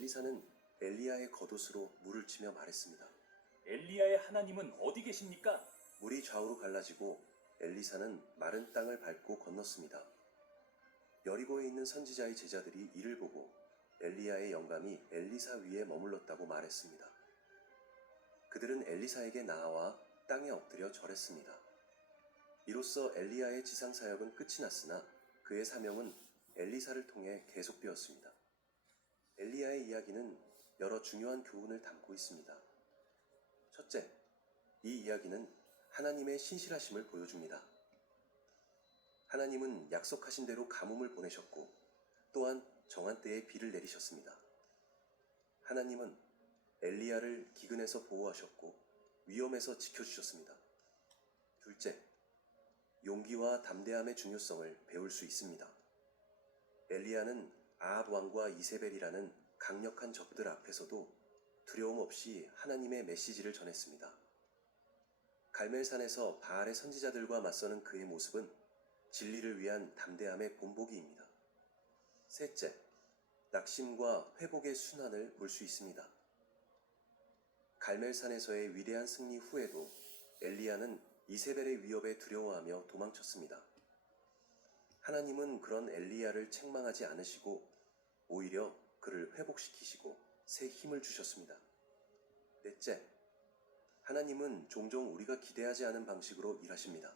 엘리사는 엘리야의 겉옷으로 물을 치며 말했습니다. 엘리야의 하나님은 어디 계십니까? 물이 좌우로 갈라지고 엘리사는 마른 땅을 밟고 건넜습니다. 여리고에 있는 선지자의 제자들이 이를 보고 엘리야의 영감이 엘리사 위에 머물렀다고 말했습니다. 그들은 엘리사에게 나아와 땅에 엎드려 절했습니다. 이로써 엘리야의 지상 사역은 끝이 났으나 그의 사명은 엘리사를 통해 계속되었습니다. 엘리야의 이야기는 여러 중요한 교훈을 담고 있습니다. 첫째, 이 이야기는 하나님의 신실하심을 보여줍니다. 하나님은 약속하신 대로 가뭄을 보내셨고 또한 정한 때에 비를 내리셨습니다. 하나님은 엘리야를 기근에서 보호하셨고 위험에서 지켜주셨습니다. 둘째, 용기와 담대함의 중요성을 배울 수 있습니다. 엘리야는 아합 왕과 이세벨이라는 강력한 적들 앞에서도 두려움 없이 하나님의 메시지를 전했습니다. 갈멜산에서 바알의 선지자들과 맞서는 그의 모습은 진리를 위한 담대함의 본보기입니다. 셋째, 낙심과 회복의 순환을 볼 수 있습니다. 갈멜산에서의 위대한 승리 후에도 엘리야는 이세벨의 위협에 두려워하며 도망쳤습니다. 하나님은 그런 엘리야를 책망하지 않으시고 오히려 그를 회복시키시고 새 힘을 주셨습니다. 넷째, 하나님은 종종 우리가 기대하지 않은 방식으로 일하십니다.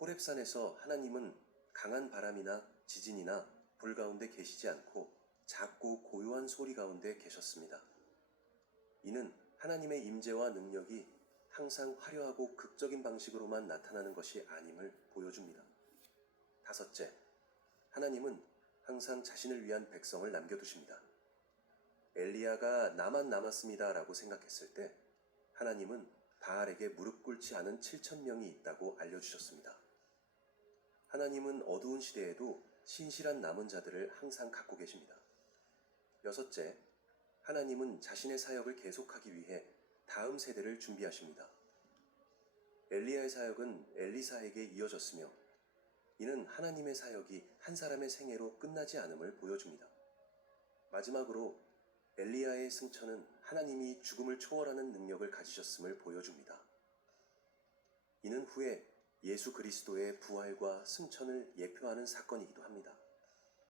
호렙산에서 하나님은 강한 바람이나 지진이나 불 가운데 계시지 않고 작고 고요한 소리 가운데 계셨습니다. 이는 하나님의 임재와 능력이 항상 화려하고 극적인 방식으로만 나타나는 것이 아님을 보여줍니다. 다섯째, 하나님은 항상 자신을 위한 백성을 남겨두십니다. 엘리야가 나만 남았습니다 라고 생각했을 때 하나님은 바알에게 무릎 꿇지 않은 7,000명이 있다고 알려주셨습니다. 하나님은 어두운 시대에도 신실한 남은 자들을 항상 갖고 계십니다. 여섯째, 하나님은 자신의 사역을 계속하기 위해 다음 세대를 준비하십니다. 엘리야의 사역은 엘리사에게 이어졌으며 이는 하나님의 사역이 한 사람의 생애로 끝나지 않음을 보여줍니다. 마지막으로 엘리야의 승천은 하나님이 죽음을 초월하는 능력을 가지셨음을 보여줍니다. 이는 후에 예수 그리스도의 부활과 승천을 예표하는 사건이기도 합니다.